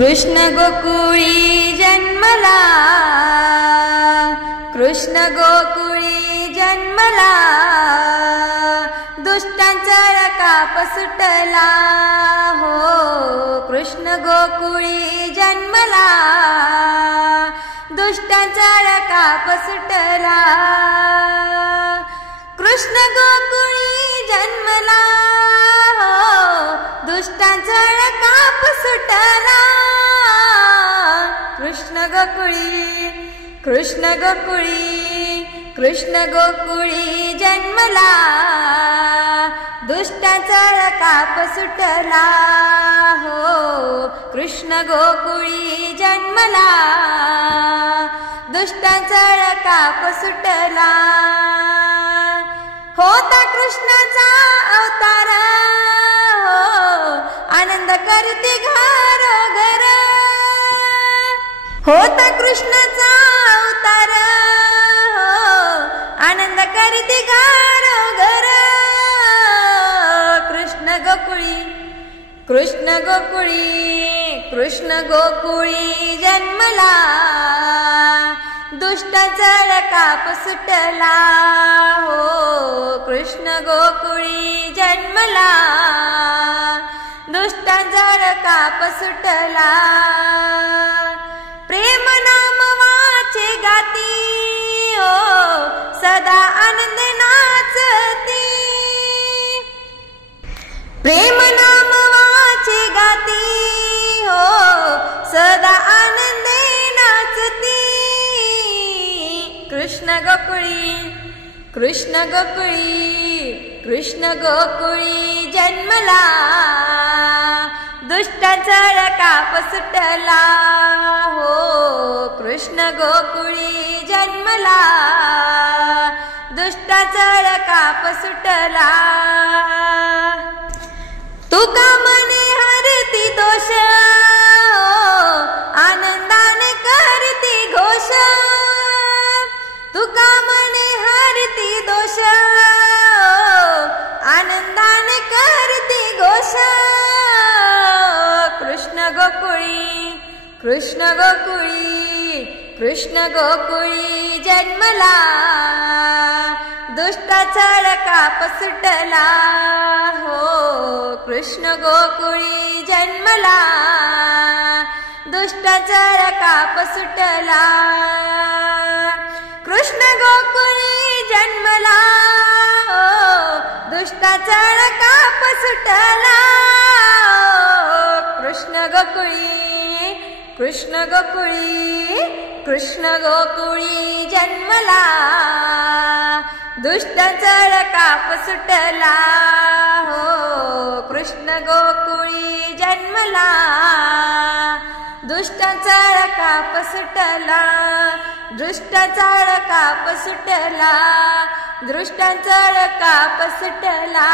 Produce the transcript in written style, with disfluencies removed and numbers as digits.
कृष्ण गोकुळी जन्मला, कृष्ण गोकुळी जन्मला, दुष्टांचा रकाप सुटला हो. कृष्ण गोकुळी जन्मला, दुष्टांचा रकाप सुटला. कृष्ण गोकुळी जन्मला हो, दुष्टांचा रकाप सुटला. कृष्ण गोकुळी, कृष्ण गोकुळी, कृष्ण गोकुळी जन्मला, दुष्टांचा रकाप सुटला हो. कृष्ण गोकुळी जन्मला, दुष्टांचा रकाप सुटला. होता कृष्णाचा अवतार हो, आनंद करते घरोघर. होता कृष्णाचा अवतार हो, आनंद करते घरोघर. कृष्ण गोकुळी, कृष्ण गोकुळी, कृष्ण गोकुळी जन्मला, दुष्टांचा रकाप सुटला हो. कृष्ण गोकुळी जन्मला, दुष्टांचा रकाप सुटला. प्रेम नाम वाचे गाती हो, सदा आनंद नाचती. प्रेम नाम वाचे गाती हो, सदा आनंदे नाचती. कृष्ण गोकुळी, कृष्ण गोकुळी, कृष्ण गोकुळी जन्मला, दुष्टांचा रकाप सुटला हो. कृष्ण गोकुळी जन्मला, दुष्टांचा रकाप सुटला. तुका मने हरती दोष हो, आनंदाने करती घोष. तुका मने हरती दोष हो, आनंदाने करती घोष. कृष्ण गोकुळी, कृष्ण गोकुळी, कृष्ण गोकुळी जन्मला, दुष्टांचा रकाप सुटला हो. कृष्ण गोकुळी जन्मला, दुष्टांचा रकाप सुटला. कृष्ण गोकुळी जन्मला हो, दुष्टांचा रकाप सुटला. कृष्ण गोकुळी, कृष्ण गोकुळी, कृष्ण गोकुळी जन्मला, दुष्टांचा रकाप सुटला हो. कृष्ण गोकुळी जन्मला, दुष्टांचा रकाप सुटला. दुष्टांचा रकाप सुटला, दुष्टांचा रकाप सुटला.